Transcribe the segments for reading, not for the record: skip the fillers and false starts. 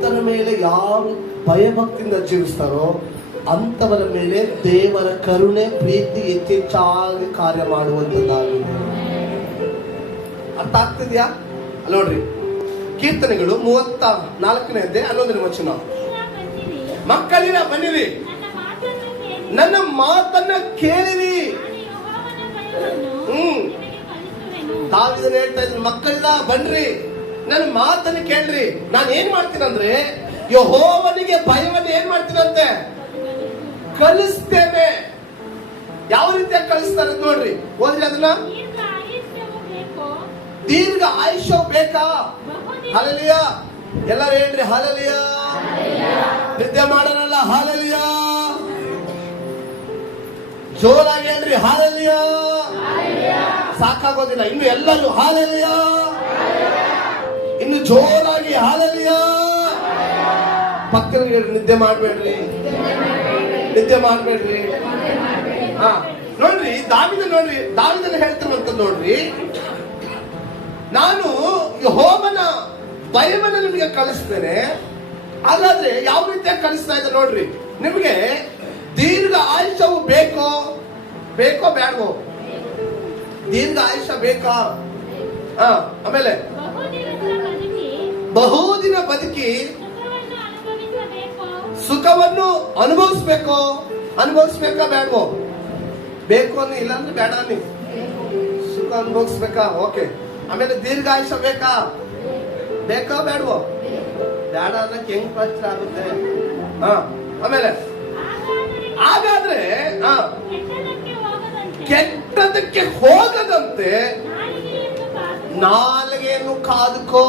ಕರ್ತನ ಮೇಲೆ ಯಾರು ಭಯಭಕ್ತಿಯಿಂದ ಜೀವಿಸ್ತಾರೋ ಅಂತವರ ಮೇಲೆ ದೇವರ ಕರುಣೆ ಪ್ರೀತಿ ಹೆಚ್ಚೆಚ್ಚಾಗಿ ಕಾರ್ಯ ಮಾಡುವಂತದ್ದಾಗಿದೆ. ಅರ್ಥ ಆಗ್ತಿದ್ಯಾ? ನೋಡ್ರಿ, ಕೀರ್ತನೆಗಳು 34ನೇ ಅಧ್ಯಾಯ 11ನೇ ವಚನ. ಮಕ್ಕಳಿರ ಬನ್ನಿರಿ, ನನ್ನ ಮಾತನ್ನ ಕೇಳಿರಿ. ದಾವೀದನು ಹೇಳ್ತಾ ಇದ್ರು, ಮಕ್ಕಳಿರ ಬನ್ರಿ, ನನ್ನ ಮಾತನ್ನ ಕೇಳ್ರಿ. ನಾನು ಏನ್ ಮಾಡ್ತೀನಂದ್ರೆ ಯೆಹೋವನಿಗೆ ಭಯವನ್ನು ಏನ್ ಮಾಡ್ತೀನಂತೆ ಕಲಿಸ್ತೇನೆ. ಯಾವ ರೀತಿಯಾಗಿ ಕಲಿಸ್ತಾರೆ ನೋಡ್ರಿ, ಓದ್ರಿ ಅದನ್ನ. ದೀರ್ಘ ಆಯುಷ್ಯ ಬೇಕಾ? ಹಲ್ಲೆಲೂಯಾ. ಎಲ್ಲರೂ ಹೇಳ್ರಿ ಹಲ್ಲೆಲೂಯಾ. ನಿದ್ದೆ ಮಾಡೋಣಲ್ಲ, ಹಲ್ಲೆಲೂಯಾ. ಜೋರಾಗಿ ಹೇಳ್ರಿ ಹಲ್ಲೆಲೂಯಾ. ಸಾಕಾಗೋದಿಲ್ಲ, ಇನ್ನು ಎಲ್ಲರೂ ಹಲ್ಲೆಲೂಯಾ, ಇನ್ನು ಜೋರಾಗಿ ಹಲ್ಲೆಲೂಯಾ. ಪಕ್ಕದಲ್ಲಿ ಹೇಳ್ರಿ, ನಿದ್ದೆ ಮಾಡ್ಬೇಡ್ರಿ, ನಿದ್ದೆ ಮಾಡ್ಬೇಡ್ರಿ. ನೋಡ್ರಿ ದಾವೀದನು ಹೇಳ್ತಾನಂತ ನೋಡ್ರಿ, ನಾನು ಯೆಹೋವನ ಭಯವನ್ನು ನಿಮಗೆ ಕಲಿಸ್ತೇನೆ. ಹಾಗಾದ್ರೆ ಯಾವ ರೀತಿಯಾಗಿ ಕಲಿಸ್ತಾ ಇದ್ದ ನೋಡ್ರಿ, ನಿಮಗೆ ದೀರ್ಘ ಆಯುಷ್ಯವು ಬೇಕೋ ಬೇಡವೋ? ದೀರ್ಘ ಆಯುಷ್ಯ ಬೇಕಾ? ಆಮೇಲೆ ಬಹುದಿನ ಬದುಕಿ ಸುಖವನ್ನು ಅನುಭವಿಸ್ಬೇಕಾ ಬೇಡವೋ? ಬೇಕು ಅನ್ನಿ, ಇಲ್ಲಾಂದ್ರೆ ಬೇಡ ಅನ್ನಿ. ಸುಖ ಅನುಭವಿಸ್ಬೇಕಾ? ಓಕೆ. ಆಮೇಲೆ ದೀರ್ಘ ಆಯುಷ್ಯ ಬೇಕಾ ಬೇಡವೋ? ಬೇಡ ಅನ್ನಕ್ಕೆ ಹೆಂಗ್ ಪ್ರಶ್ನೆ ಆಗುತ್ತೆ? ಆಮೇಲೆ ಹಾಗಾದ್ರೆ ಕೆಟ್ಟದಕ್ಕೆ ಹೋಗದಂತೆ ನಾಲಿಗೆಯನ್ನು ಕಾದುಕೋ.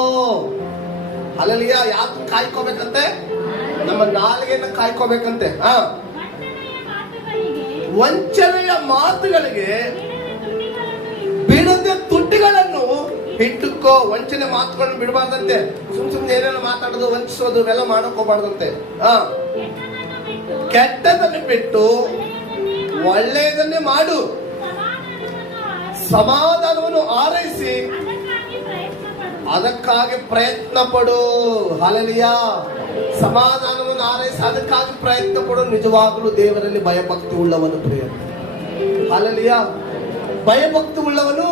ಹಲ್ಲೆಲೂಯಾ. ಯಾಕೆ ಕಾಯ್ಕೋಬೇಕಂತೆ? ನಮ್ಮ ನಾಲಿಗೆಯನ್ನು ಕಾಯ್ಕೋಬೇಕಂತೆ. ವಂಚನೆಯ ಮಾತುಗಳಿಗೆ ಬಿಡದೆ ತುಟಿಗಳನ್ನು ಇಟ್ಟುಕೋ. ವಂಚನೆ ಮಾತುಗಳನ್ನು ಬಿಡಬಾರ್ದಂತೆ. ಸುಮ್ಮನೆ ಏನೇನೋ ಮಾತಾಡೋದು, ವಂಚಿಸೋದು ಇವೆಲ್ಲ ಮಾಡಕ್ ಹೋಗ್ಬಾರ್ದಂತೆ. ಕೆಟ್ಟದನ್ನು ಬಿಟ್ಟು ಒಳ್ಳೆಯದನ್ನೇ ಮಾಡು. ಸಮಾಧಾನವನ್ನು ಆರೈಸಿ ಅದಕ್ಕಾಗಿ ಪ್ರಯತ್ನ ಪಡು. ಹಲ್ಲೆಲೂಯಾ. ಸಮಾಧಾನವನ್ನು ಆರೈಸಿ ಅದಕ್ಕಾಗಿ ಪ್ರಯತ್ನ ಪಡು. ನಿಜವಾಗಲೂ ದೇವರಲ್ಲಿ ಭಯಭಕ್ತಿ ಉಳ್ಳವನು ಪ್ರಿಯ. ಹಲ್ಲೆಲೂಯಾ. ಭಯಭಕ್ತಿ ಉಳ್ಳವನು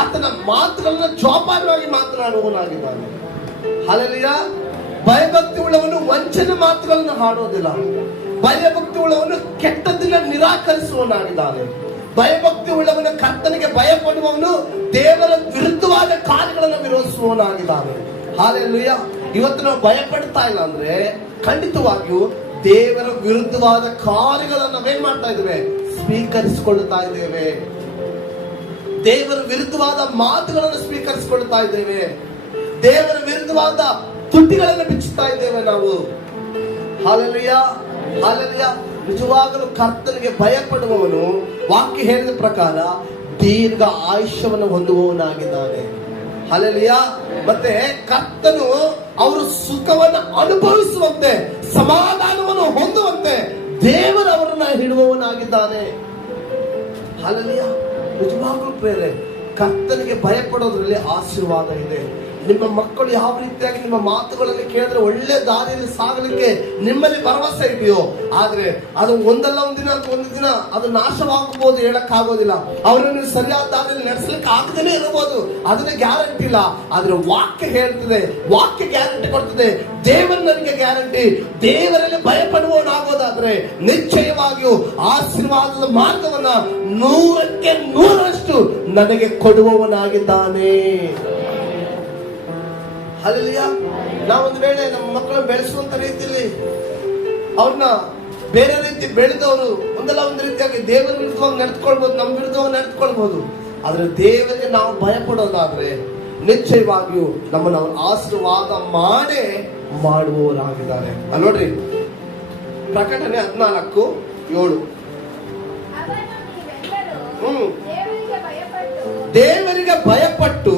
ಆತನ ಮಾತುಗಳನ್ನ ಜವಾಬ್ದಾರವಾಗಿ ಮಾತನಾಡುವವನಾಗಿದ್ದಾನೆ. ಹಲ್ಲೆಲೂಯಾ. ಭಯಭಕ್ತಿ ಉಳ್ಳವನು ವಂಚನೆ ಮಾತುಗಳನ್ನು ಹಾಡೋದಿಲ್ಲ. ಭಯಭಕ್ತಿ ಉಳ್ಳವನು ಕೆಟ್ಟದನ್ನ ನಿರಾಕರಿಸುವವನಾಗಿದ್ದಾನೆ. ಭಯಭಕ್ತಿ ಉಳ್ಳವನ ಕರ್ತನಿಗೆ ಭಯಪಡುವವನು ದೇವರ ವಿರುದ್ಧವಾದ ಕಾರ್ಯಗಳನ್ನು ವಿರೋಧಿಸುವವನಾಗಿದ್ದಾನೆ. ಹಲ್ಲೆಲೂಯಾ. ಇವತ್ತು ನಾವು ಭಯಪಡ್ತಾ ಇಲ್ಲ ಅಂದ್ರೆ ಖಂಡಿತವಾಗಿಯೂ ದೇವರ ವಿರುದ್ಧವಾದ ಕಾರ್ಯಗಳನ್ನು ನಾವೇನ್ ಮಾಡ್ತಾ ಇದ್ದೇವೆ? ಸ್ವೀಕರಿಸಿಕೊಳ್ಳುತ್ತಾ ಇದ್ದೇವೆ. ದೇವರ ವಿರುದ್ಧವಾದ ಮಾತುಗಳನ್ನು ಸ್ವೀಕರಿಸಿಕೊಳ್ತಾ ಇದ್ದೇವೆ. ದೇವರ ವಿರುದ್ಧವಾದ ತುಟಿಗಳನ್ನು ಬಿಚ್ಚುತ್ತಾ ಇದ್ದೇವೆ ನಾವು. ಹಲ್ಲೆಲೂಯಾ. ಹಲ್ಲೆಲೂಯಾ. ನಿಜವಾಗಲೂ ಕರ್ತನಿಗೆ ಭಯಪಡುವವನು ವಾಕ್ಯ ಹೇಳಿದ ಪ್ರಕಾರ ದೀರ್ಘ ಆಯುಷ್ಯವನ್ನು ಹೊಂದುವವನಾಗಿದ್ದಾನೆ. ಹಲ್ಲೆಲೂಯಾ. ಮತ್ತೆ ಕರ್ತನು ಅವರು ಸುಖವನ್ನು ಅನುಭವಿಸುವಂತೆ, ಸಮಾಧಾನವನ್ನು ಹೊಂದುವಂತೆ ದೇವರು ಅವರನ್ನ ಹಿಡುವವನಾಗಿದ್ದಾನೆ. ಹಲ್ಲೆಲೂಯಾ. ನಿಜವಾಗ್ಲೂ ಪ್ರೇರೆ, ಕರ್ತನಿಗೆ ಭಯಪಡೋದ್ರಲ್ಲಿ ಆಶೀರ್ವಾದ ಇದೆ. ನಿಮ್ಮ ಮಕ್ಕಳು ಯಾವ ರೀತಿಯಾಗಿ ನಿಮ್ಮ ಮಾತುಗಳಲ್ಲಿ ಕೇಳಿದ್ರೆ ಒಳ್ಳೆ ದಾರಿಯಲ್ಲಿ ಸಾಗಲಿಕ್ಕೆ ನಿಮ್ಮಲ್ಲಿ ಭರವಸೆ ಇದೆಯೋ, ಆದ್ರೆ ಅದು ಒಂದಲ್ಲ ಒಂದು ದಿನ ಅದು ನಾಶವಾಗಬಹುದು, ಹೇಳಕ್ಕಾಗೋದಿಲ್ಲ. ಅವರನ್ನು ಸರಿಯಾದ ದಾರಿಯಲ್ಲಿ ನಡೆಸಲಿಕ್ಕೆ ಆಗದೇನೆ ಇರಬಹುದು, ಅದನ್ನ ಗ್ಯಾರಂಟಿ ಇಲ್ಲ. ಆದ್ರೆ ವಾಕ್ಯ ಹೇಳ್ತದೆ, ವಾಕ್ಯ ಗ್ಯಾರಂಟಿ ಕೊಡ್ತದೆ. ದೇವರು ನನಗೆ ಗ್ಯಾರಂಟಿ. ದೇವರಲ್ಲಿ ಭಯಪಡುವವನಾಗೋದಾದ್ರೆ ನಿಶ್ಚಯವಾಗಿಯೂ ಆಶೀರ್ವಾದದ ಮಾರ್ಗವನ್ನ 100ಕ್ಕೆ 100ರಷ್ಟು ನನಗೆ ಕೊಡುವವನಾಗಿದ್ದಾನೆ. ಹಲ್ಲೆಲೂಯಾ. ನಾವೊಂದು ವೇಳೆ ನಮ್ಮ ಮಕ್ಕಳನ್ನು ಬೆಳೆಸುವಂತ ರೀತಿಯಲ್ಲಿ ಅವ್ರನ್ನ ಬೇರೆ ರೀತಿ ಬೆಳೆದವರು ಒಂದಲ್ಲ ಒಂದು ರೀತಿಯಾಗಿ ದೇವರ ವಿರುದ್ಧವಾಗಿ ನಡೆದುಕೊಳ್ಬಹುದು, ನಮ್ಮ ವಿರುದ್ಧವಾಗಿ ನಡೆದುಕೊಳ್ಬಹುದು. ಆದ್ರೆ ದೇವರಿಗೆ ನಾವು ಭಯಪಡೋದಾದ್ರೆ ನಿಶ್ಚಯವಾಗಿಯೂ ನಮ್ಮನ್ನು ಅವರು ಆಶೀರ್ವಾದ ಮಾಡೇ ಮಾಡುವವರಾಗಿದ್ದಾರೆ. ನೋಡ್ರಿ, ಪ್ರಕಟಣೆ 14:7. ದೇವರಿಗೆ ಭಯಪಟ್ಟು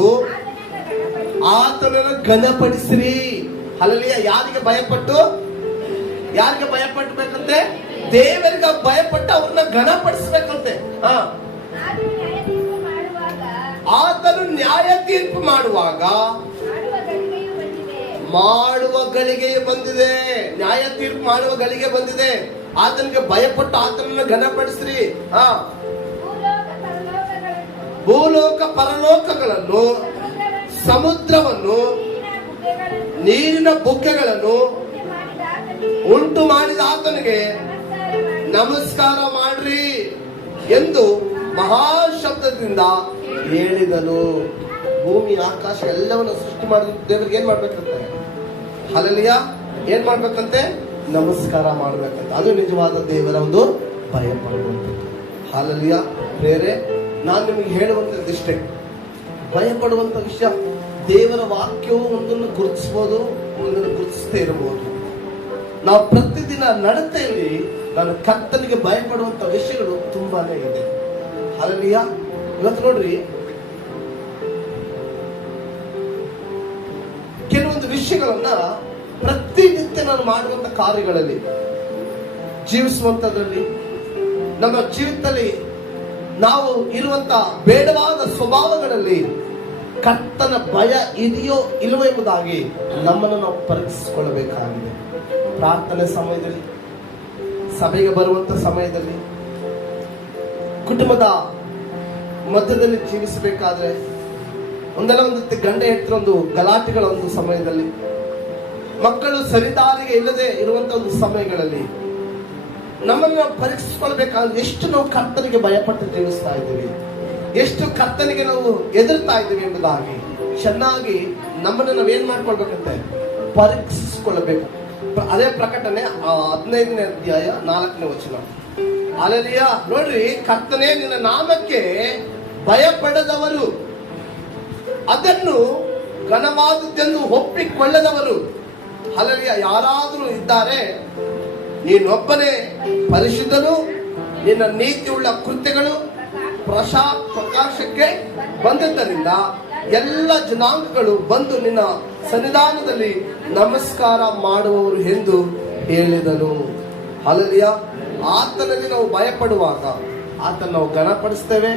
ಆತನನ್ನು ಘನಪಡಿಸಿರಿ. ಹಲ್ಲೆಲೂಯಾ. ಯಾರಿಗೆ ಭಯಪಟ್ಟಬೇಕಂತೆ? ದೇವರಿಗೆ ಭಯಪಟ್ಟು ಅವ್ರನ್ನ ಘನಪಡಿಸಬೇಕಂತೆ. ಆತನು ನ್ಯಾಯ ತೀರ್ಪು ಮಾಡುವಾಗ ಮಾಡುವ ಗಳಿಗೆ ಬಂದಿದೆ. ನ್ಯಾಯ ತೀರ್ಪು ಮಾಡುವ ಗಳಿಗೆ ಬಂದಿದೆ. ಆತನಿಗೆ ಭಯಪಟ್ಟು ಆತನನ್ನು ಘನಪಡಿಸ್ರಿ. ಭೂಲೋಕ ಪರಲೋಕಗಳನ್ನು, ಸಮುದ್ರವನ್ನು, ನೀರಿನ ಬುಗ್ಗೆಗಳನ್ನು ಉಂಟು ಮಾಡಿದ ಆತನಿಗೆ ನಮಸ್ಕಾರ ಮಾಡ್ರಿ ಎಂದು ಮಹಾಶಬ್ದದಿಂದ ಹೇಳಿದನು. ಭೂಮಿ ಆಕಾಶ ಎಲ್ಲವನ್ನು ಸೃಷ್ಟಿ ಮಾಡಿದ ದೇವರಿಗೆ ಏನ್ ಮಾಡ್ಬೇಕಂತೆ? ಹಲ್ಲೆಲೂಯಾ. ಏನ್ ಮಾಡ್ಬೇಕಂತೆ? ನಮಸ್ಕಾರ ಮಾಡ್ಬೇಕಂತ. ಅದು ನಿಜವಾದ ದೇವರ ಒಂದು ಭಯ ಪಡುವಂಥದ್ದು. ಹಲ್ಲೆಲೂಯಾ. ಬೇರೆ ನಾನು ನಿಮಗೆ ಹೇಳುವಂಥದ್ದು ಇಷ್ಟೇ, ಭಯ ಪಡುವಂತ ವಿಷಯ. ದೇವರ ವಾಕ್ಯವು ಒಂದನ್ನು ಗುರುತಿಸಬಹುದು, ಒಂದನ್ನು ಗುರುತಿಸದೇ ಇರಬಹುದು. ನಾವು ಪ್ರತಿದಿನ ನಡತೆಯಲ್ಲಿ ನಾನು ಕರ್ತನಿಗೆ ಭಯ ಪಡುವಂತ ವಿಷಯಗಳು ತುಂಬಾನೇ ಇದೆ. ಹಲ್ಲೆಲೂಯಾ. ಇವತ್ತು ನೋಡ್ರಿ, ಕೆಲವೊಂದು ವಿಷಯಗಳನ್ನ ಪ್ರತಿನಿತ್ಯ ನಾನು ಮಾಡುವಂತ ಕಾರ್ಯಗಳಲ್ಲಿ, ಜೀವಿಸುವಂತದ್ರಲ್ಲಿ, ನಮ್ಮ ಜೀವಿತದಲ್ಲಿ ನಾವು ಇರುವಂತ ಬೇಡವಾದ ಸ್ವಭಾವಗಳಲ್ಲಿ ಕರ್ತನ ಭಯ ಇದೆಯೋ ಇಲ್ಲವೋ ಎಂಬುದಾಗಿ ನಮ್ಮನ್ನು ನಾವು ಪರೀಕ್ಷಿಸಿಕೊಳ್ಳಬೇಕಾಗಿದೆ. ಪ್ರಾರ್ಥನೆ ಸಮಯದಲ್ಲಿ, ಸಭೆಗೆ ಬರುವಂತ ಸಮಯದಲ್ಲಿ, ಕುಟುಂಬದ ಮಧ್ಯದಲ್ಲಿ ಜೀವಿಸಬೇಕಾದ್ರೆ, ಒಂದಲ್ಲ ಒಂದು ಗಂಡ ಹೆಂಡತಿರ ಒಂದು ಗಲಾಟೆಗಳ ಒಂದು ಸಮಯದಲ್ಲಿ, ಮಕ್ಕಳು ಸರಿದಾರಿಗೆ ಇಲ್ಲದೆ ಇರುವಂತ ಒಂದು ಸಮಯಗಳಲ್ಲಿ ನಮ್ಮನ್ನು ನಾವು ಪರೀಕ್ಷಿಸಿಕೊಳ್ಬೇಕಾದ್ರೆ ಎಷ್ಟು ನಾವು ಕರ್ತನಿಗೆ ಭಯಪಟ್ಟು ಜೀವಿಸ್ತಾ ಇದ್ದೀವಿ, ಎಷ್ಟು ಕರ್ತನಿಗೆ ನಾವು ಎದುರ್ತಾ ಇದ್ದೀವಿ ಎಂಬುದಾಗಿ ಚೆನ್ನಾಗಿ ನಮ್ಮನ್ನು ನಾವೇನ್ ಮಾಡ್ಕೊಳ್ಬೇಕಂತೆ ಪರೀಕ್ಷಿಸಿಕೊಳ್ಳಬೇಕು. ಅದೇ ಪ್ರಕಟಣೆ 15ನೇ ಅಧ್ಯಾಯ 4ನೇ ವಚನ. ಹಲ್ಲೆಲೂಯಾ. ನೋಡ್ರಿ, ಕರ್ತನೇ ನಿನ್ನ ನಾಮಕ್ಕೆ ಭಯಪಡದವರು, ಅದನ್ನು ಘನವಾದದ್ದೆಂದು ಒಪ್ಪಿಕೊಳ್ಳದವರು, ಹಲ್ಲೆಲೂಯಾ, ಯಾರಾದರೂ ಇದ್ದಾರೆ? ನೀನೊಬ್ಬನೇ ಪರಿಶುದ್ಧನು, ನಿನ್ನ ನೀತಿಯುಳ್ಳ ಕೃತ್ಯಗಳು ಪ್ರಕಾಶಕ್ಕೆ ಬಂದದ್ದರಿಂದ ಎಲ್ಲ ಜನಾಂಗಗಳು ಬಂದು ನಿನ್ನ ಸನ್ನಿಧಾನದಲ್ಲಿ ನಮಸ್ಕಾರ ಮಾಡುವವರು ಎಂದು ಹೇಳಿದನು. ಹಲ್ಲೆಲೂಯಾ. ಆತನಲ್ಲಿ ನಾವು ಭಯಪಡುವಾಗ ಆತನ ನಾವು ಘನಪಡಿಸ್ತೇವೆ,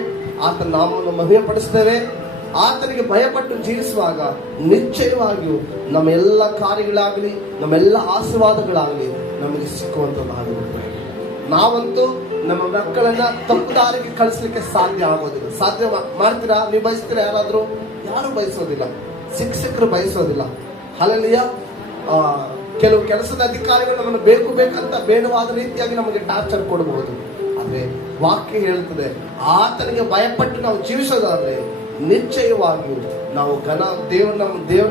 ಆತನ ನಾಮವನ್ನು ಮಹಿಮೆಪಡಿಸ್ತೇವೆ. ಆತನಿಗೆ ಭಯಪಟ್ಟು ಜೀವಿಸುವಾಗ ನಿಶ್ಚಯವಾಗಿಯೂ ನಮ್ಮ ಎಲ್ಲ ಕಾರ್ಯಗಳಾಗಲಿ, ನಮ್ಮೆಲ್ಲ ಆಶೀರ್ವಾದಗಳಾಗಲಿ ನಮಗೆ ಸಿಕ್ಕುವಂತದ್ದಾಗಿರುತ್ತದೆ. ನಾವಂತೂ ನಮ್ಮ ಮಕ್ಕಳನ್ನ ತಪ್ಪು ದಾರಿಗೆ ಕಳಿಸ್ಲಿಕ್ಕೆ ಸಾಧ್ಯ ಆಗೋದಿಲ್ಲ. ಸಾಧ್ಯ ಮಾಡ್ತೀರಾ? ನೀವು ಬಯಸ್ತೀರಾ? ಯಾರು ಬಯಸೋದಿಲ್ಲ. ಶಿಕ್ಷಕರು ಬಯಸೋದಿಲ್ಲ. ಹಲ್ಲೆಲೂಯಾ. ಕೆಲವು ಕೆಲಸದ ಅಧಿಕಾರಿಗಳು ನಮ್ಮನ್ನು ಬೇಕಂತ ಬೇಡವಾದ ರೀತಿಯಾಗಿ ನಮಗೆ ಟಾರ್ಚರ್ ಕೊಡಬಹುದು. ಆದ್ರೆ ವಾಕ್ಯ ಹೇಳ್ತದೆ, ಆತನಿಗೆ ಭಯಪಟ್ಟು ನಾವು ಜೀವಿಸೋದಾದ್ರೆ ನಿಶ್ಚಯವಾಗಿಯೂ ನಾವು ದೇವರನ್ನ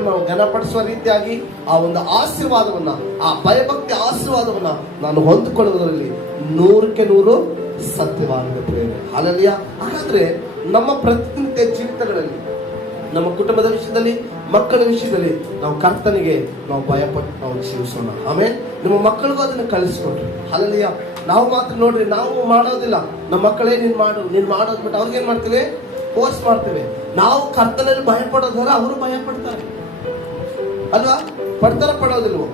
ನಾವು ಘನಪಡಿಸುವ ರೀತಿಯಾಗಿ ಆ ಒಂದು ಆಶೀರ್ವಾದವನ್ನ, ಆ ಭಯಭಕ್ತಿ ಆಶೀರ್ವಾದವನ್ನ ನಾನು ಹೊಂದಿಕೊಳ್ಳುವುದರಲ್ಲಿ 100% ಸತ್ಯವಾಗಿದೆ. ಹಲ್ಲೆಲೂಯಾ. ಹಾಗಾದ್ರೆ ನಮ್ಮ ಪ್ರತಿನಿತ್ಯ ಜೀವಿತಗಳಲ್ಲಿ, ನಮ್ಮ ಕುಟುಂಬದ ವಿಷಯದಲ್ಲಿ, ಮಕ್ಕಳ ವಿಷಯದಲ್ಲಿ ನಾವು ಕರ್ತನಿಗೆ ನಾವು ಭಯಪಟ್ಟು ನಾವು ಜೀವಿಸೋಣ. ಆಮೇಲೆ ನಿಮ್ಮ ಮಕ್ಕಳಿಗೂ ಅದನ್ನು ಕಲಿಸ್ಕೊಟ್ರಿ. ಹಲ್ಲೆಲೂಯಾ. ನಾವು ಮಾತ್ರ ನೋಡ್ರಿ, ನಾವು ಮಾಡೋದಿಲ್ಲ. ನಮ್ಮ ಮಕ್ಕಳೇ ನೀನ್ ಮಾಡೋದ್ ಬಿಟ್ಟು ಅವ್ರಿಗೆ ಏನ್ ಮಾಡ್ತೇವೆ? ಫೋರ್ಸ್ ಮಾಡ್ತೇವೆ. ನಾವು ಕರ್ತನಲ್ಲಿ ಭಯ ಪಡೋದಾದ್ರೆ ಅವರು ಭಯ ಪಡ್ತಾರೆ ಅಲ್ವಾ? ಪಡೋದಿಲ್ವೋ?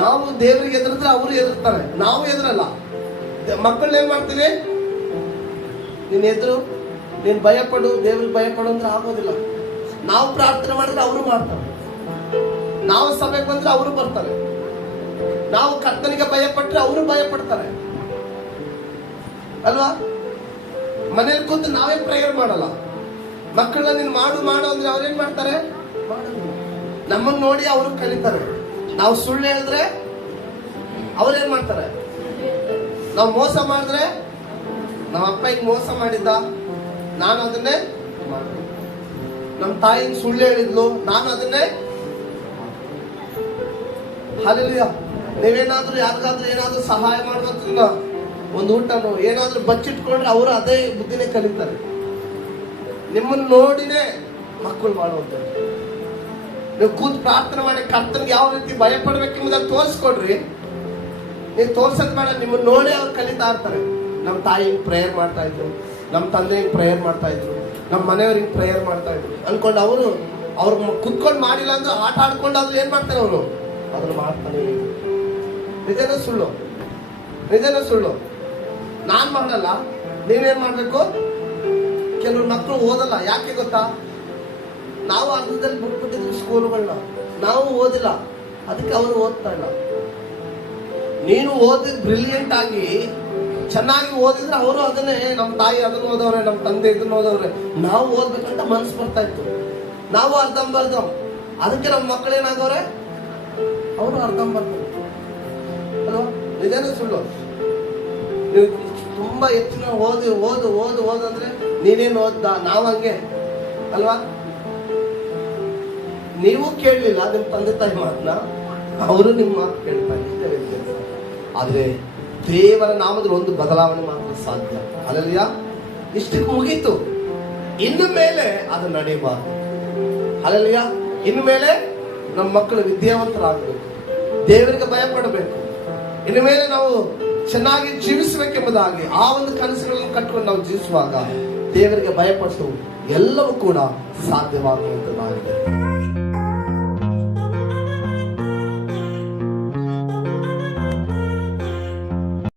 ನಾವು ದೇವರಿಗೆ ಎದುರಿದ್ರೆ ಅವರು ಎದುರ್ತಾರೆ, ನಾವು ಎದುರಲ್ಲ. ಮಕ್ಕಳನ್ನ ಏನ್ ಮಾಡ್ತೀವಿ? ನೀನ್ ಭಯಪಡು, ದೇವ್ರಿಗೆ ಭಯಪಡು ಅಂದ್ರೆ ಆಗೋದಿಲ್ಲ. ನಾವು ಪ್ರಾರ್ಥನೆ ಮಾಡಿದ್ರೆ ಅವರು ಮಾಡ್ತಾರೆ, ನಾವು ಸಭೆಗೆ ಬಂದ್ರೆ ಅವರು ಬರ್ತಾರೆ, ನಾವು ಕರ್ತನಿಗೆ ಭಯಪಟ್ರೆ ಅವರು ಭಯ ಪಡ್ತಾರೆ ಅಲ್ವಾ? ಮನೇಲಿ ಕೂತು ನಾವೇ ಪ್ರೇಯರ್ ಮಾಡಲ್ಲ. ಮಕ್ಕಳನ್ನ ನೀನ್ ಮಾಡು ಅಂದ್ರೆ ಅವ್ರೇನ್ ಮಾಡ್ತಾರೆ? ನಮ್ಮನ್ನ ನೋಡಿ ಅವರು ಕಲಿತಾರೆ. ನಾವು ಸುಳ್ಳು ಹೇಳಿದ್ರೆ ಅವ್ರೇನ್ ಮಾಡ್ತಾರೆ? ನಾವು ಮೋಸ ಮಾಡಿದ್ರೆ, ನಮ್ಮ ಅಪ್ಪ ಹಿಂಗ್ ಮೋಸ ಮಾಡಿದ್ದ, ನಾನು ಅದನ್ನೇ ನಮ್ಮ ತಾಯಿ ಸುಳ್ಳು ಹೇಳಿದ್ಲು, ನಾನು ಅದನ್ನೇ. ಹಲ್ಲೆಲೂಯಾ. ನೀವೇನಾದ್ರೂ ಯಾರಿಗಾದ್ರೂ ಏನಾದ್ರೂ ಸಹಾಯ ಮಾಡುವಂತ ಒಂದು ಊಟನೋ ಏನಾದ್ರೂ ಬಚ್ಚಿಟ್ಕೊಂಡ್ರೆ ಅವರು ಅದೇ ಬುದ್ಧಿನೇ ಕಲಿತಾರೆ. ನಿಮ್ಮನ್ನು ನೋಡಿನೇ ಮಕ್ಕಳು ಮಾಡುವಂಥದ್ದು. ನೀವು ಕೂತ್ ಪ್ರಾರ್ಥನೆ ಮಾಡಿ ಕರ್ತನಿಗೆ ಯಾವ ರೀತಿ ಭಯ ಪಡ್ಬೇಕೆಂಬುದನ್ನು ತೋರಿಸ್ಕೊಡ್ರಿ. ನೀವು ತೋರ್ಸೋದ್ ಬೇಡ, ನಿಮ್ಮನ್ನು ನೋಡಿ ಅವ್ರು ಕಲಿತಾ ಇರ್ತಾರೆ. ನಮ್ಮ ತಾಯಿ ಪ್ರೇಯರ್ ಮಾಡ್ತಾ ಇದ್ರು, ನಮ್ಮ ತಂದೆ ಪ್ರೇಯರ್ ಮಾಡ್ತಾ ಇದ್ರು, ನಮ್ಮ ಮನೆಯವ್ರಿಗೆ ಪ್ರೇಯರ್ ಮಾಡ್ತಾ ಇದ್ರು ಅನ್ಕೊಂಡು ಅವ್ರು ಕುತ್ಕೊಂಡು ಮಾಡಿಲ್ಲ ಅಂದ್ರೆ ಆಟ ಆಡ್ಕೊಂಡು ಆದ್ರೂ ಏನ್ ಮಾಡ್ತಾರೆ? ಅವರು ಅದನ್ನು ಮಾಡ್ತಾನೆ. ನಿಜನೋ ಸುಳ್ಳು? ನಾನ್ ಮಾಡಲ್ಲ, ನೀವೇನ್ ಮಾಡ್ಬೇಕು? ಕೆಲವು ಮಕ್ಕಳು ಓದಲ್ಲ. ಯಾಕೆ ಗೊತ್ತಾ? ನಾವು ಅರ್ಧದಲ್ಲಿ ಬಿಟ್ಬಿಟ್ಟಿದ್ವಿ ಸ್ಕೂಲ್ಗಳನ್ನ. ನಾವು ಓದಿಲ್ಲ, ಅದಕ್ಕೆ ಅವರು ಓದ್ತಾ ಇಲ್ಲ. ನೀನು ಓದಿ ಬ್ರಿಲಿಯಂಟ್ ಆಗಿ ಚೆನ್ನಾಗಿ ಓದಿದ್ರೆ ಅವರು ಅದನ್ನೇ, ನಮ್ಮ ತಾಯಿ ಅದನ್ನ ಓದವ್ರೆ, ನಮ್ಮ ತಂದೆ ಇದನ್ನ ಓದವ್ರೆ, ನಾವು ಓದ್ಬೇಕಂತ ಮನಸ್ಸು ಬರ್ತಾ ಇತ್ತು. ನಾವು ಅರ್ಧಂಬರ್ಧ. ಅದಕ್ಕೆ ನಮ್ಮ ಮಕ್ಕಳು ಏನಾಗವ್ರೆ, ಅವರು ಅರ್ಧಂಬರ್ಧ ಅಲ್ವಾ? ನಿಜಾನೇ ಸುಳ್ಳು? ನೀವು ತುಂಬಾ ಹೆಚ್ಚಿನ ಓದು ಓದು ಓದು ಓದು ಅಂದ್ರೆ ನೀನೇನು ಓದ್ದ, ನಾವು ಹಂಗೆ ಅಲ್ವಾ? ನೀವು ಕೇಳಲಿಲ್ಲ ನಿಮ್ಮ ತಂದೆ ತಾಯಿ ಮಾತನ್ನ, ಅವರು ನಿಮ್ಮ ಮಾತು ಕೇಳ್ತಾರೆ, ಇಷ್ಟೇ ವ್ಯತ್ಯಾಸ. ಆದ್ರೆ ದೇವರ ನಾಮದಲ್ಲಿ ಒಂದು ಬದಲಾವಣೆ ಮಾತ್ರ ಸಾಧ್ಯ. ಅಲ್ಲಲ್ಯ, ಇಷ್ಟಕ್ಕೆ ಮುಗೀತು. ಇನ್ನು ಮೇಲೆ ಅದು ನಡೆಯಬಾರದು. ಅಲ್ಲಲ್ಯ, ಇನ್ನು ಮೇಲೆ ನಮ್ಮ ಮಕ್ಕಳು ವಿದ್ಯಾವಂತರಾಗಬೇಕು, ದೇವರಿಗೆ ಭಯ ಪಡಬೇಕು, ಇನ್ನು ಮೇಲೆ ನಾವು ಚೆನ್ನಾಗಿ ಜೀವಿಸಬೇಕೆಂಬುದಾಗಿ ಆ ಒಂದು ಕನಸುಗಳನ್ನು ಕಟ್ಕೊಂಡು ನಾವು ಜೀವಿಸುವಾಗ ದೇವರಿಗೆ ಭಯಪಟ್ಟು ಎಲ್ಲವೂ ಕೂಡ ಸಾಧ್ಯವಾಗುವಂತದ್ದಾಗಿದೆ.